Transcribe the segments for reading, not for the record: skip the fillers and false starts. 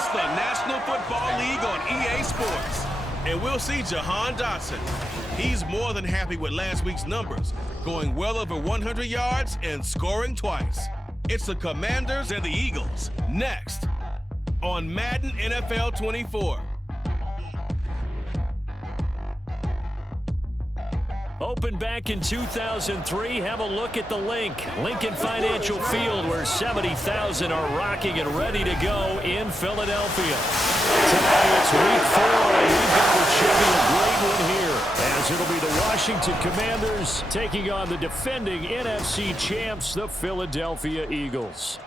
It's the National Football League on EA Sports. And we'll see Jahan Dotson. He's more than happy with last week's numbers, going well over 100 yards and scoring twice. It's the Commanders and the Eagles next on Madden NFL 24. Opened back in 2003. Have a look at the Lincoln Financial Field, where 70,000 are rocking and ready to go in Philadelphia. Tonight it's week 4, and we've got what should be a great one here, as it'll be the Washington Commanders taking on the defending NFC champs, the Philadelphia Eagles.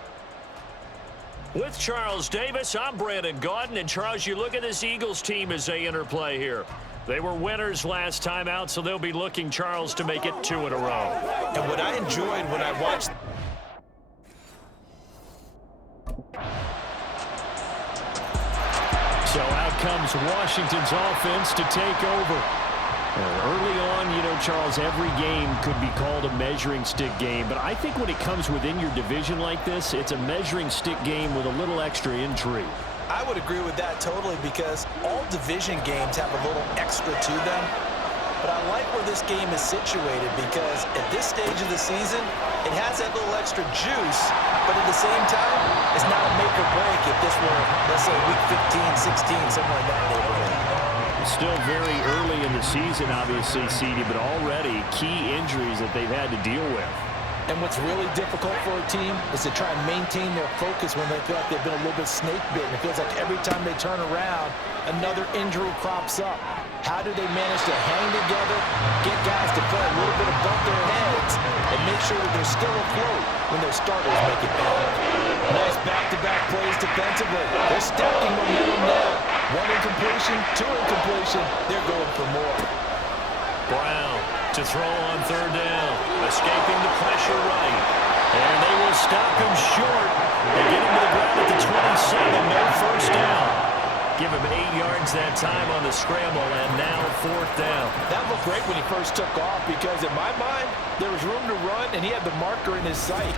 With Charles Davis, I'm Brandon Gaudin, and Charles, you look at this Eagles team as they interplay here. They were winners last time out, so they'll be looking, Charles, to make it 2 in a row. And what I enjoyed when I watched... So out comes Washington's offense to take over. Early on, you know, Charles, every game could be called a measuring stick game, but I think when it comes within your division like this, it's a measuring stick game with a little extra intrigue. I would agree with that totally, because all division games have a little extra to them. But I like where this game is situated, because at this stage of the season, it has that little extra juice, but at the same time, it's not a make or break if this were, let's say, week 15, 16, somewhere in that neighborhood. Still very early in the season, obviously, CD, but already key injuries that they've had to deal with. And what's really difficult for a team is to try and maintain their focus when they feel like they've been a little bit snake-bitten. It feels like every time they turn around, another injury crops up. How do they manage to hang together, get guys to play a little bit above their heads, and make sure that they're still afloat when their starters make it bad? Nice back-to-back plays defensively. They're stacking momentum now. 1 incompletion, 2 incompletion. They're going for more. Brown to throw on 3rd down, escaping the pressure right. And they will stop him short. They get him to the ground at the 27, no first down. Give him 8 yards that time on the scramble, and now 4th down. That looked great when he first took off, because in my mind, there was room to run, and he had the marker in his sight.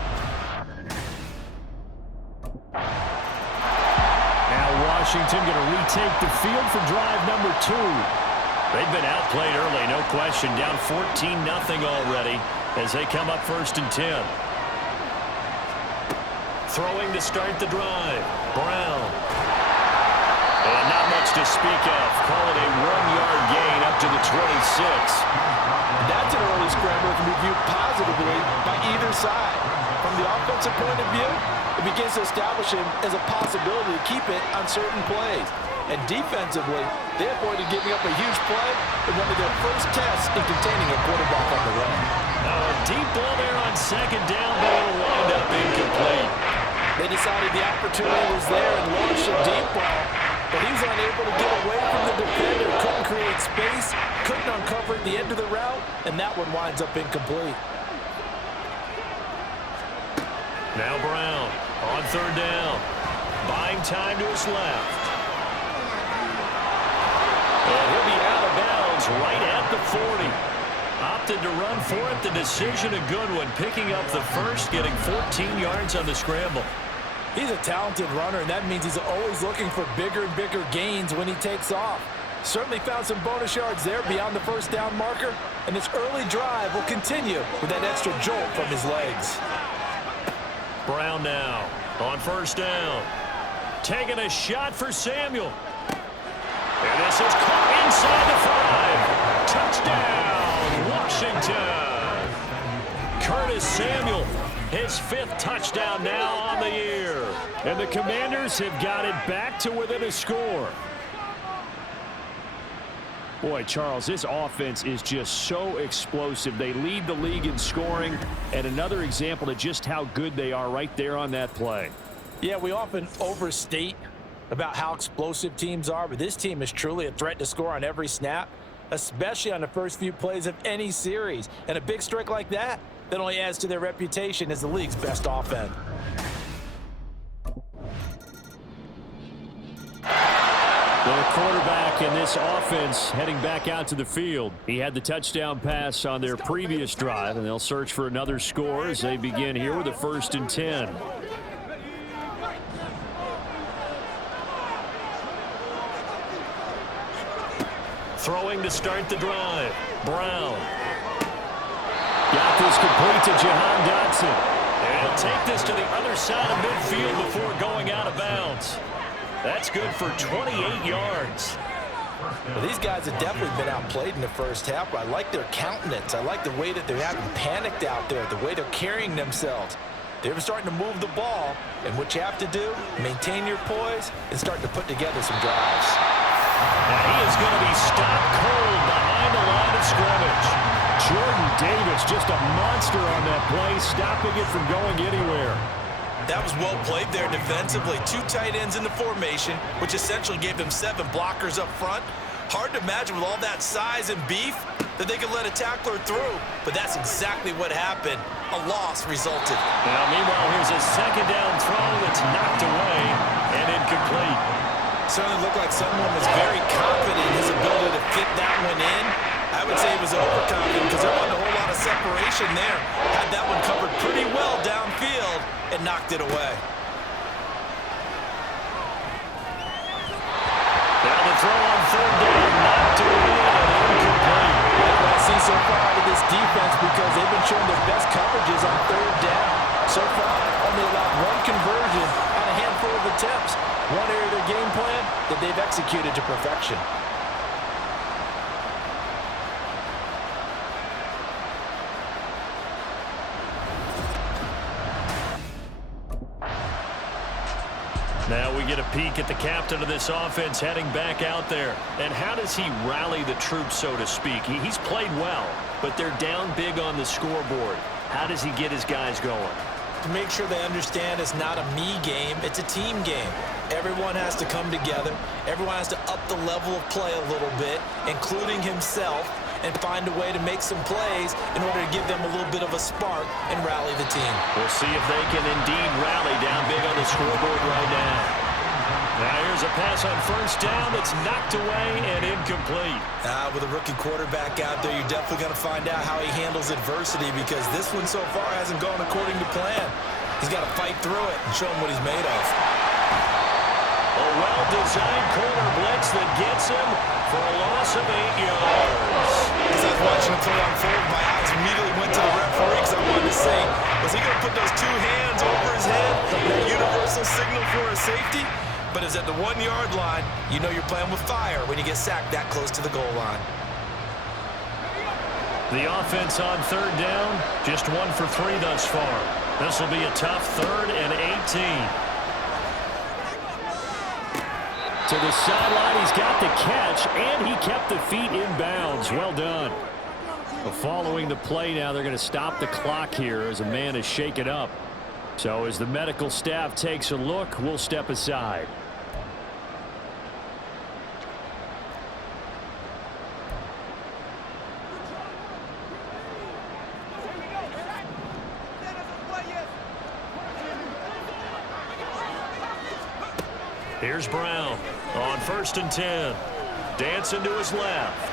Now Washington going to retake the field for drive number 2. They've been outplayed early, no question. Down 14-0 already as they come up 1st and 10. Throwing to start the drive. Brown. And not much to speak of. Call it a 1-yard gain up to the 26. That's an early scramble that can be viewed positively by either side. From the offensive point of view, it begins to establish him as a possibility to keep it on certain plays. And defensively, they avoided giving up a huge play in one of their first tests in containing a quarterback on the run. Now a deep ball there on 2nd down, but it'll wind up incomplete. They decided the opportunity was there and launched a deep ball, but he was unable to get away from the defender, couldn't create space, couldn't uncover the end of the route, and that one winds up incomplete. Now Brown on 3rd down, buying time to his left. And he'll be out of bounds right at the 40. Opted to run for it. The decision a good one. Picking up the first, getting 14 yards on the scramble. He's a talented runner, and that means he's always looking for bigger and bigger gains when he takes off. Certainly found some bonus yards there beyond the 1st down marker, and this early drive will continue with that extra jolt from his legs. Brown now on 1st down. Taking a shot for Samuel. And this is caught inside the 5. Touchdown, Washington. Curtis Samuel, his 5th touchdown now on the year. And the Commanders have got it back to within a score. Boy, Charles, this offense is just so explosive. They lead the league in scoring, and another example of just how good they are right there on that play. Yeah, we often overstate about how explosive teams are, but this team is truly a threat to score on every snap, especially on the first few plays of any series. And a big streak like that only adds to their reputation as the league's best offense. The quarterback in this offense heading back out to the field. He had the touchdown pass on their previous drive, and they'll search for another score as they begin here with a 1st and 10. Throwing to start the drive. Brown. Got this complete to Jahan Dotson. And he'll take this to the other side of midfield before going out of bounds. That's good for 28 yards. Well, these guys have definitely been outplayed in the first half, but I like their countenance. I like the way that they're having panicked out there, the way they're carrying themselves. They're starting to move the ball, and what you have to do, maintain your poise and start to put together some drives. And he is going to be stopped cold behind the line of scrimmage. Jordan Davis, just a monster on that play, stopping it from going anywhere. That was well played there defensively. 2 tight ends in the formation, which essentially gave them 7 blockers up front. Hard to imagine with all that size and beef that they could let a tackler through, but that's exactly what happened. A loss resulted. Now, meanwhile, here's a second down throw that's knocked away and incomplete. Certainly looked like someone was very confident in his ability to fit that one in. I would say he was overconfident because there wasn't a whole lot of separation there. Had that one covered pretty well downfield and knocked it away. Now the throw on third down, knocked away and incomplete. What I see so far out of this defense, because they've been showing their best coverages on third down. So far, only allowed 1 conversion on a handful of attempts. One area of their game plan that they've executed to perfection. Now we get a peek at the captain of this offense heading back out there. And how does he rally the troops, so to speak? He's played well, but they're down big on the scoreboard. How does he get his guys going? To make sure they understand it's not a me game, it's a team game. Everyone has to come together. Everyone has to up the level of play a little bit, including himself, and find a way to make some plays in order to give them a little bit of a spark and rally the team. We'll see if they can indeed rally down big on the scoreboard right now. Now here's a pass on first down that's knocked away and incomplete. With a rookie quarterback out there, you're definitely going to find out how he handles adversity, because this one so far hasn't gone according to plan. He's got to fight through it and show him what he's made of. A well-designed corner blitz that gets him for a loss of 8 yards. As I was watching the play unfold, my eyes immediately went to the referee because I wanted to say, was he going to put those 2 hands over his head, that universal signal for a safety? But it's at the 1-yard line. You know you're playing with fire when you get sacked that close to the goal line. The offense on third down, just 1 for 3 thus far. This will be a tough 3rd and 18. To the sideline, he's got the catch, and he kept the feet in bounds. Well done. Well, following the play now, they're going to stop the clock here as a man is shaken up. So as the medical staff takes a look, we'll step aside. Here's Brown on 1st and 10. Dancing to his left.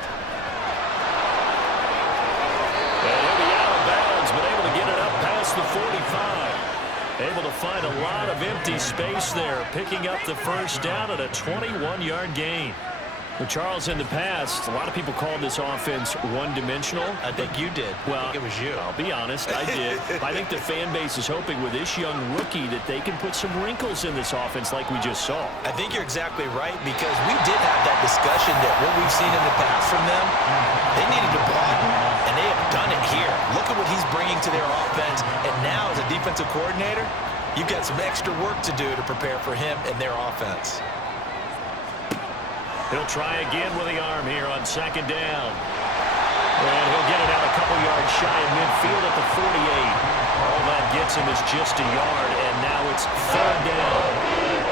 And he'll be out of bounds, but able to get it up past the 45. Able to find a lot of empty space there, picking up the first down at a 21-yard gain. Well, Charles, in the past, a lot of people called this offense one-dimensional. I think you did. Well, I think it was you. I'll be honest, I did. I think the fan base is hoping with this young rookie that they can put some wrinkles in this offense like we just saw. I think you're exactly right, because we did have that discussion that what we've seen in the past from them, they needed to broaden, and they have done it here. Look at what he's bringing to their offense, and now as a defensive coordinator, you've got some extra work to do to prepare for him and their offense. He'll try again with the arm here on 2nd down. And he'll get it out a couple yards shy of midfield at the 48. All that gets him is just a yard, and now it's 3rd down.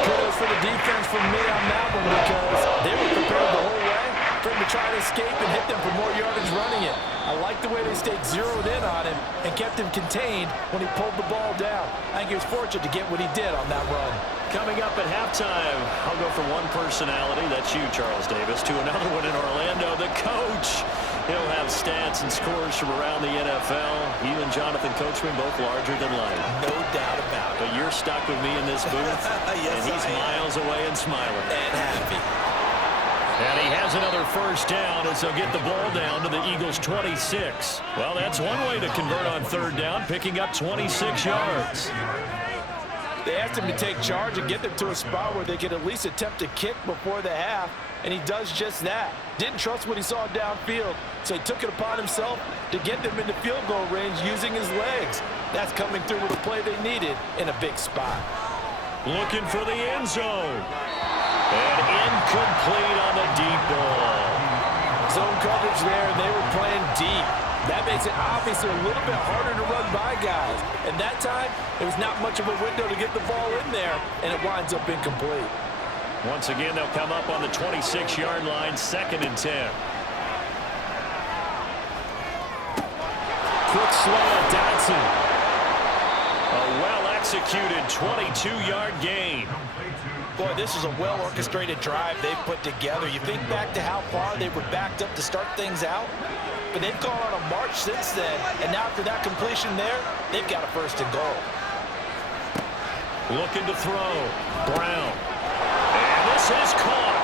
Kudos for the defense from me on that one, because they were prepared the whole way for him to try to escape and hit them for more yardage running it. I like the way they stayed zeroed in on him and kept him contained when he pulled the ball down. I think he was fortunate to get what he did on that run. Coming up at halftime, I'll go from one personality, that's you, Charles Davis, to another one in Orlando, the coach. He'll have stats and scores from around the NFL. You and Jonathan Coachman, both larger than life. No doubt about it. But you're stuck with me in this booth, yes, and he's miles away and smiling. And happy. And he has another first down as they'll get the ball down to the Eagles' 26. Well, that's one way to convert on third down, picking up 26 yards. They asked him to take charge and get them to a spot where they could at least attempt a kick before the half, and he does just that. Didn't trust what he saw downfield, so he took it upon himself to get them into field goal range using his legs. That's coming through with a play they needed in a big spot. Looking for the end zone. And incomplete on the deep ball. Zone coverage there, and they were playing deep. That makes it obviously a little bit harder to run by guys. And that time, there was not much of a window to get the ball in there, and it winds up incomplete. Once again, they'll come up on the 26-yard line, 2nd and 10. Quick slow at Dotson. A well-executed 22-yard gain. Boy, this is a well-orchestrated drive they've put together. You think back to how far they were backed up to start things out, but they've gone on a march since then, and now after that completion there, they've got a 1st and goal. Looking to throw. Brown. And this is caught.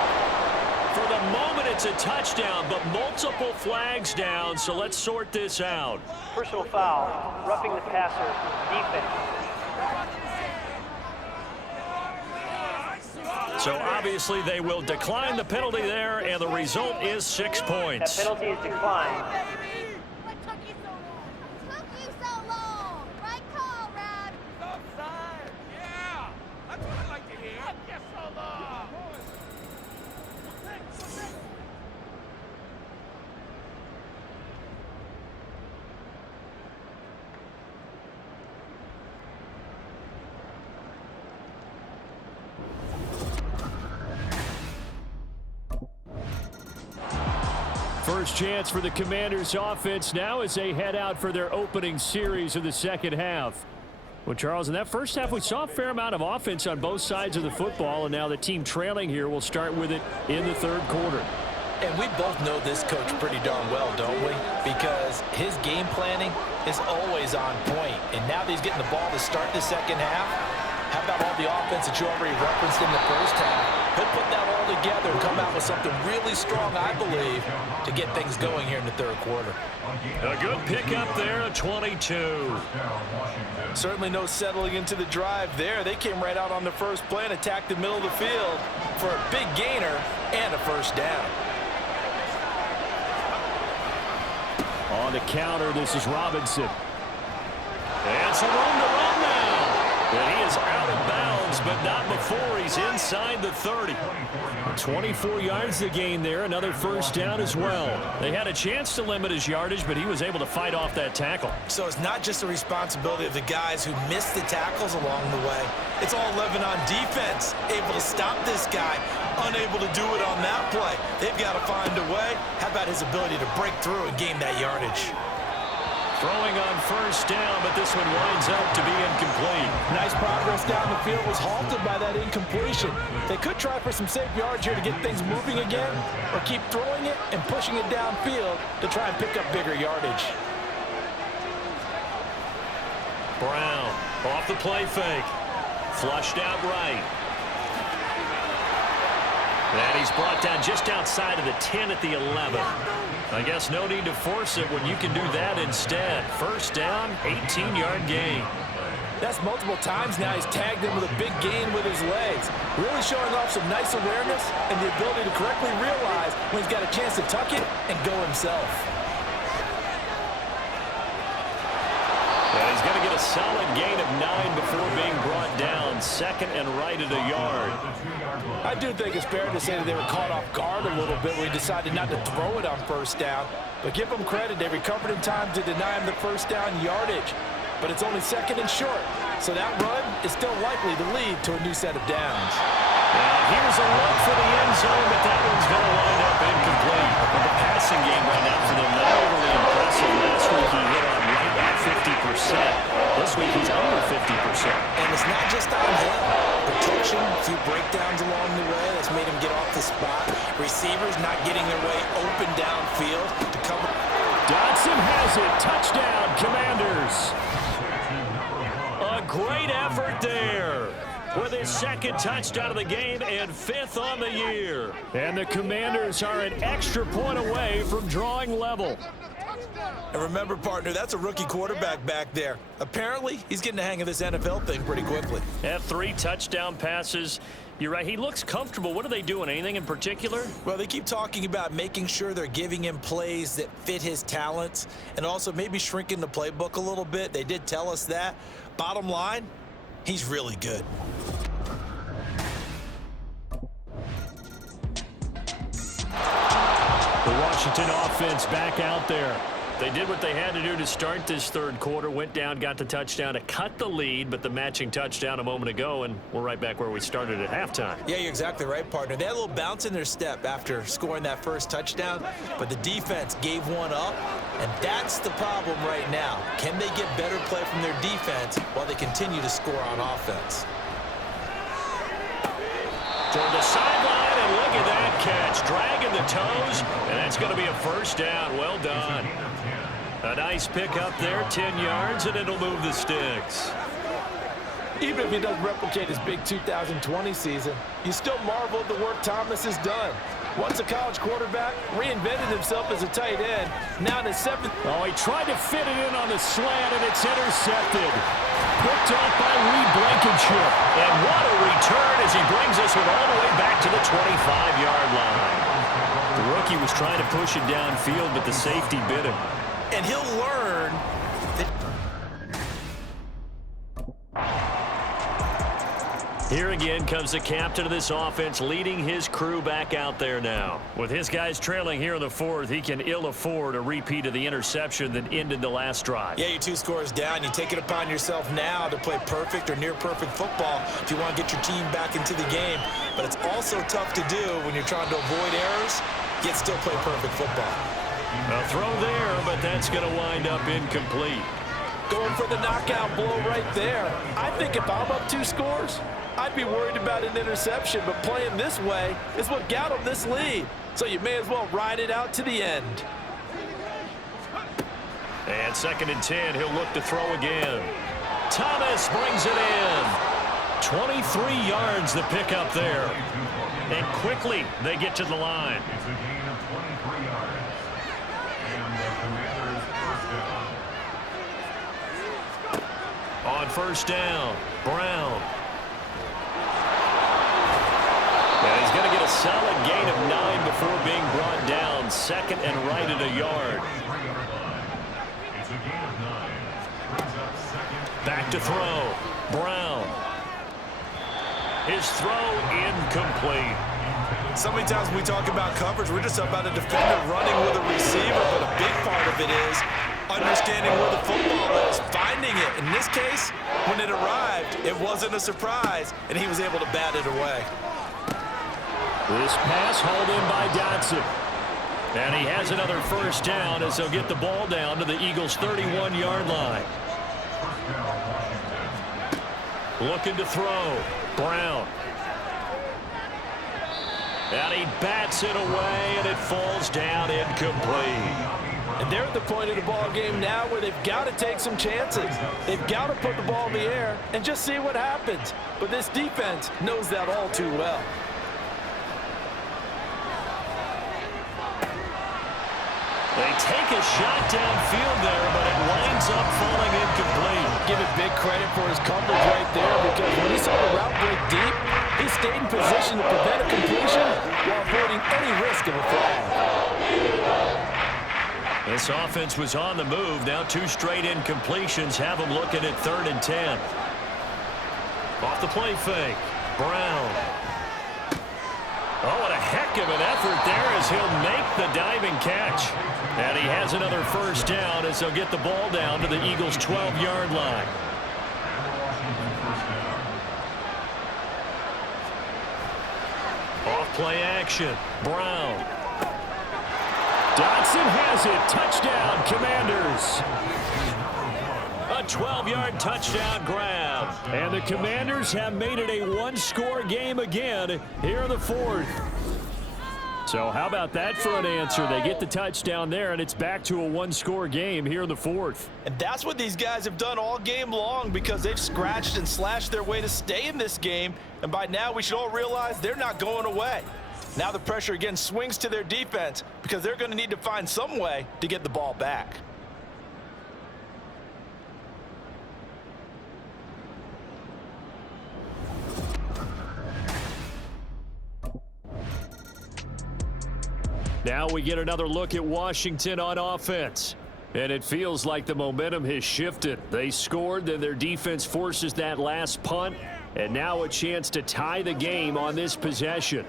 For the moment, it's a touchdown, but multiple flags down, so let's sort this out. Personal foul, roughing the passer, defense. So obviously they will decline the penalty there, and the result is 6 points. That penalty is declined. What took you so long? Right call, Rad. Offside. Yeah, that's what I like to hear. Yes, so long. First chance for the Commanders' offense now as they head out for their opening series of the second half. Well, Charles, in that first half, we saw a fair amount of offense on both sides of the football, and now the team trailing here will start with it in the third quarter. And we both know this coach pretty darn well, don't we? Because his game planning is always on point. And now that he's getting the ball to start the second half, how about all the offense that you already referenced in the first half? He'll put that all together and come out with something really strong, I believe, to get things going here in the third quarter. A good pickup there, a 22. Certainly no settling into the drive there. They came right out on the first play and attacked the middle of the field for a big gainer and a first down. On the counter, this is Robinson. And some room to run now. And he is out of bounds, but not before he's inside the 30. 24 yards to gain there, another first down as well. They had a chance to limit his yardage, but he was able to fight off that tackle. So it's not just the responsibility of the guys who missed the tackles along the way. It's all 11 on defense, able to stop this guy, unable to do it on that play. They've got to find a way. How about his ability to break through and gain that yardage? Throwing on first down, but this one winds up to be incomplete. Nice progress down the field was halted by that incompletion. They could try for some safe yards here to get things moving again, or keep throwing it and pushing it downfield to try and pick up bigger yardage. Brown off the play fake. Flushed out right. And he's brought down just outside of the 10 at the 11. I guess no need to force it when you can do that instead. First down, 18-yard gain. That's multiple times now he's tagged him with a big gain with his legs. Really showing off some nice awareness and the ability to correctly realize when he's got a chance to tuck it and go himself. And he's going to get a solid gain of 9 before being brought down. Second and right at a yard. I do think it's fair to say that they were caught off guard a little bit when he decided not to throw it on first down. But give them credit, they recovered in time to deny him the first down yardage. But it's only second and short, so that run is still likely to lead to a new set of downs. Here's a look for the end zone, but that one's going to wind up incomplete. The passing game right now for them not overly impressive. Last week he hit on right at 50%. This week he's under 50%. And it's not just on him. Protection, a few breakdowns along the way that's made him get off the spot. Receivers not getting their way open downfield to cover. Dotson has it. Touchdown, Commanders. A great effort there. with his second touchdown of the game and 5th on the year. And the Commanders are an extra point away from drawing level. And remember, partner, that's a rookie quarterback back there. Apparently, he's getting the hang of this NFL thing pretty quickly. At 3 touchdown passes. You're right. He looks comfortable. What are they doing? Anything in particular? Well, they keep talking about making sure they're giving him plays that fit his talents and also maybe shrinking the playbook a little bit. They did tell us that. Bottom line, he's really good. The Washington offense back out there. They did what they had to do to start this third quarter. Went down, got the touchdown to cut the lead, but the matching touchdown a moment ago, and we're right back where we started at halftime. Yeah, you're exactly right, partner. They had a little bounce in their step after scoring that first touchdown, but the defense gave one up, and that's the problem right now. Can they get better play from their defense while they continue to score on offense? Toward the sideline, and look at that catch. Dragging the toes, and that's going to be a first down. Well done. A nice pick up there, 10 yards, and it'll move the sticks. Even if he doesn't replicate his big 2020 season, you still marvel at the work Thomas has done. Once a college quarterback, reinvented himself as a tight end. Now in his 7th. Oh, he tried to fit it in on the slant, and it's intercepted. Picked off by Reed Blankenship. And what a return as he brings this one all the way back to the 25-yard line. The rookie was trying to push it downfield, but the safety bit him. And he'll learn that. Here again comes the captain of this offense, leading his crew back out there now. With his guys trailing here in the 4th, he can ill afford a repeat of the interception that ended the last drive. Yeah, you're 2 scores down. You take it upon yourself now to play perfect or near-perfect football if you want to get your team back into the game. But it's also tough to do when you're trying to avoid errors, yet still play perfect football. A throw there, but that's going to wind up incomplete. Going for the knockout blow right there. I think if I'm up 2 scores, I'd be worried about an interception, but playing this way is what got him this lead. So you may as well ride it out to the end. And 2nd and 10, he'll look to throw again. Thomas brings it in. 23 yards the pickup there. And quickly they get to the line. It's a gain of 23 yards. And the Commanders first down. On first down, Brown. And he's going to get a solid gain of 9 before being brought down. 2nd and right at a yard. It's a gain of 9. Brings up 2nd. Back to throw. Brown. His throw incomplete. So many times when we talk about coverage, we're just about a defender running with a receiver, but a big part of it is understanding where the football is, finding it. In this case, when it arrived, it wasn't a surprise, and he was able to bat it away. This pass hauled in by Dotson. And he has another first down as they'll get the ball down to the Eagles' 31-yard line. Looking to throw. Brown. And he bats it away, and it falls down incomplete. And they're at the point of the ball game now where they've got to take some chances. They've got to put the ball in the air and just see what happens. But this defense knows that all too well. They take a shot downfield there, but it winds up falling incomplete. Give it big credit for his coverage right there, because when he saw the route break deep, he stayed in position to prevent a completion while avoiding any risk of a flag. This offense was on the move. Now 2 straight incompletions have them looking at 3rd and 10. Off the play fake. Brown. Oh, what a heck of an effort there as he'll make the diving catch. And he has another first down as they'll get the ball down to the Eagles' 12-yard line. Off play action. Brown. Dotson has it. Touchdown, Commanders. A 12-yard touchdown grab. And the Commanders have made it a 1-score game again here in the 4th. So how about that for an answer? They get the touchdown there, and it's back to a one-score game here in the fourth. And that's what these guys have done all game long because they've scratched and slashed their way to stay in this game. And by now, we should all realize they're not going away. Now the pressure again swings to their defense because they're going to need to find some way to get the ball back. Now we get another look at Washington on offense. And it feels like the momentum has shifted. They scored, then their defense forces that last punt. And now a chance to tie the game on this possession.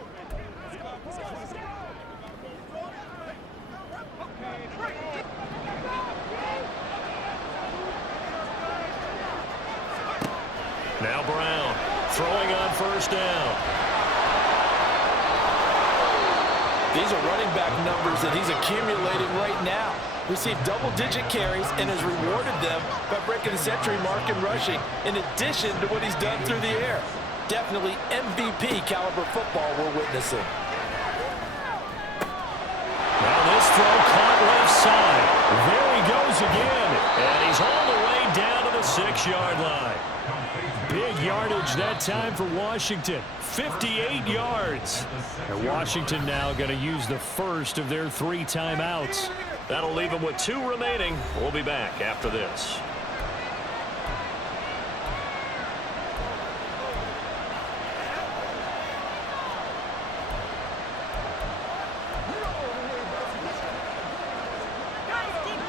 Now Brown throwing on first down. These are running back numbers that he's accumulated right now. Received double-digit carries and has rewarded them by breaking the century mark in rushing, in addition to what he's done through the air. Definitely MVP caliber football we're witnessing. Now this throw caught left side. There he goes again, and he's all the way down to the 6-yard line. Big yardage that time for Washington. 58 yards. And Washington now going to use the first of their 3 timeouts. That'll leave them with 2 remaining. We'll be back after this.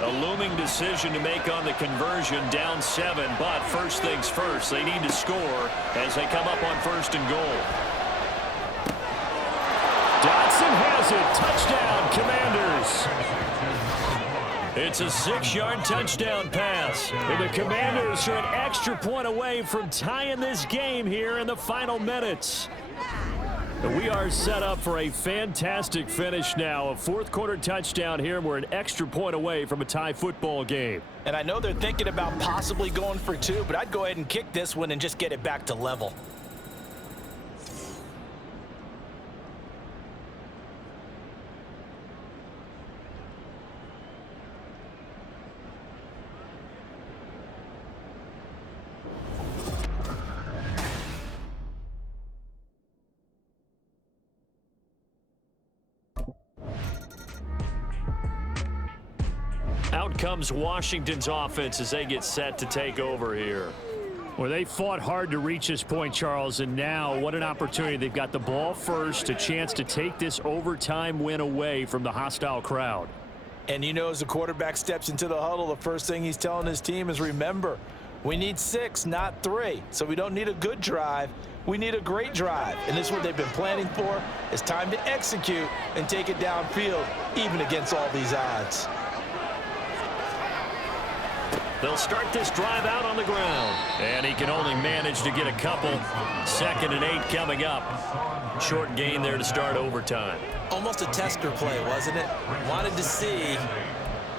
A looming decision to make on the conversion, down 7, but first things first, they need to score as they come up on 1st and goal. Dotson has it. Touchdown, Commanders. It's a 6-yard touchdown pass. And the Commanders are an extra point away from tying this game here in the final minutes. We are set up for a fantastic finish now. A 4th-quarter touchdown here. We're an extra point away from a tie football game. And I know they're thinking about possibly going for 2, but I'd go ahead and kick this one and just get it back to level. Out comes Washington's offense as they get set to take over here. Well, they fought hard to reach this point, Charles, and now what an opportunity. They've got the ball first, a chance to take this overtime win away from the hostile crowd. And you know, as the quarterback steps into the huddle, the first thing he's telling his team is, remember, we need 6, not 3. So we don't need a good drive. We need a great drive. And this is what they've been planning for. It's time to execute and take it downfield, even against all these odds. They'll start this drive out on the ground. And he can only manage to get a couple. 2nd and 8 coming up. Short gain there to start overtime. Almost a tester play, wasn't it? Wanted to see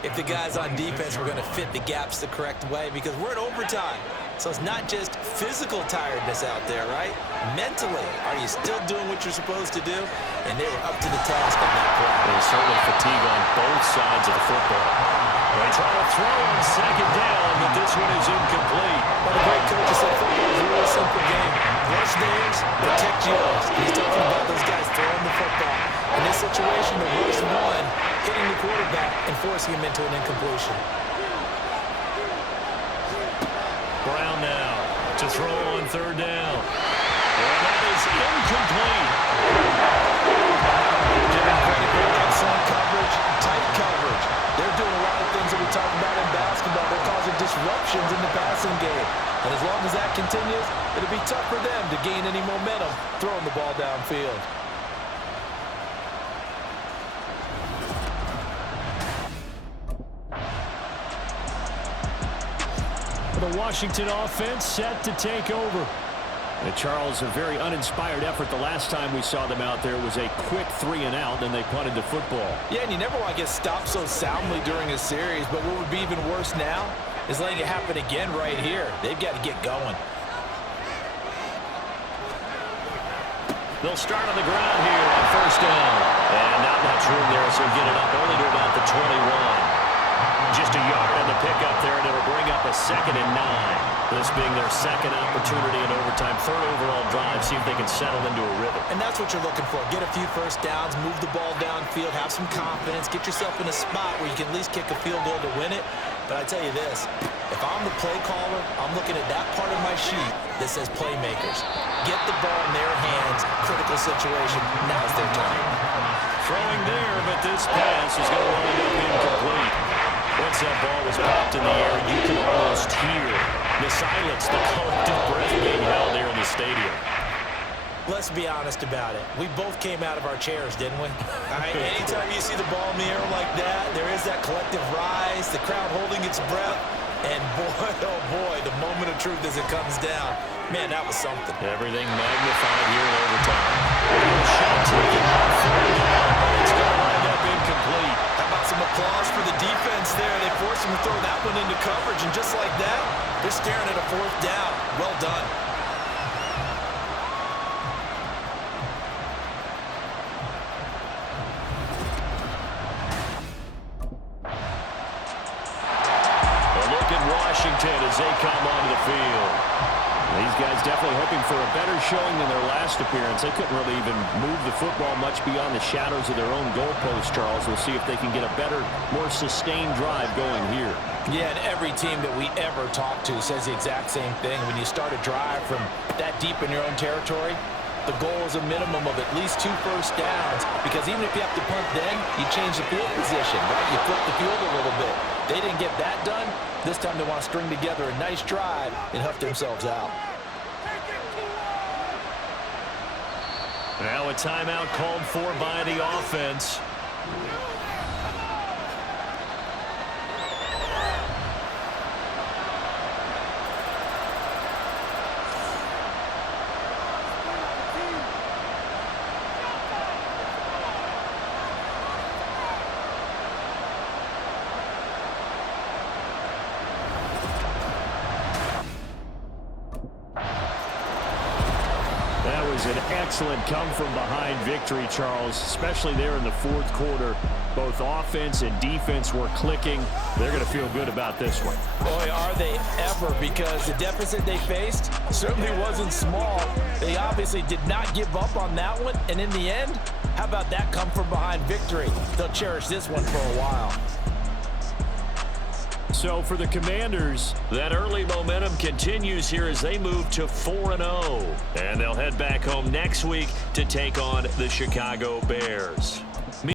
if the guys on defense were going to fit the gaps the correct way, because we're in overtime. So it's not just physical tiredness out there, right? Mentally, are you still doing what you're supposed to do? And they were up to the task on that play. There's certainly fatigue on both sides of the football. They try to throw on 2nd down, but this one is incomplete. One of the great coaches said football is a really simple game. Rush theirs, protect yours. He's talking about those guys throwing the football. In this situation, the worst one, hitting the quarterback and forcing him into an incompletion. Brown now to throw on 3rd down. And that is incomplete. Giving credit for excellent coverage, tight coverage. They're doing a lot of things that we talk about in basketball. They're causing disruptions in the passing game. And as long as that continues, it'll be tough for them to gain any momentum throwing the ball downfield. The Washington offense set to take over. And Charles, a very uninspired effort the last time we saw them out there. Was a quick 3-and-out, and they punted the football. Yeah, and you never want to get stopped so soundly during a series, but what would be even worse now is letting it happen again right here. They've got to get going. They'll start on the ground here on first down. And not much room there, so get it up only to about the 21. Just a yard on the pickup there, and it'll bring up a 2nd and 9. This being their second opportunity in overtime, third overall drive, see if they can settle into a rhythm. And that's what you're looking for. Get a few first downs, move the ball downfield, have some confidence, get yourself in a spot where you can at least kick a field goal to win it. But I tell you this, if I'm the play caller, I'm looking at that part of my sheet that says playmakers. Get the ball in their hands, critical situation, now's their time. Throwing there, but this pass is going to wind up incomplete. Once that ball was popped in the air, you can almost hear the silence, the collective breath being held here in the stadium. Let's be honest about it. We both came out of our chairs, didn't we? All right, anytime you see the ball in the air like that, there is that collective rise, the crowd holding its breath, and boy, oh boy, the moment of truth as it comes down. Man, that was something. Everything magnified here in overtime. Shot taken out for it's going to wind up incomplete. How about some applause for the defense there? They forced him to throw that one into coverage, and just like that, they're staring at a 4th down. Well done. A look at Washington as they come onto the field. These guys definitely hoping for a better showing than their last appearance. They couldn't really even move the football much beyond the shadows of their own goalpost, Charles. We'll see if they can get a better, more sustained drive going here. Yeah, and every team that we ever talk to says the exact same thing. When you start a drive from that deep in your own territory, the goal is a minimum of at least 2 first downs, because even if you have to punt then, you change the field position, right? You flip the field a little bit. They didn't get that done. This time they want to string together a nice drive and huff themselves out. Now a timeout called for by the offense. An excellent come-from-behind victory, Charles, especially there in the 4th quarter. Both offense and defense were clicking. They're going to feel good about this one. Boy, are they ever, because the deficit they faced certainly wasn't small. They obviously did not give up on that one, and in the end, how about that come-from-behind victory? They'll cherish this one for a while. So for the Commanders, that early momentum continues here as they move to 4-0. And they'll head back home next week to take on the Chicago Bears.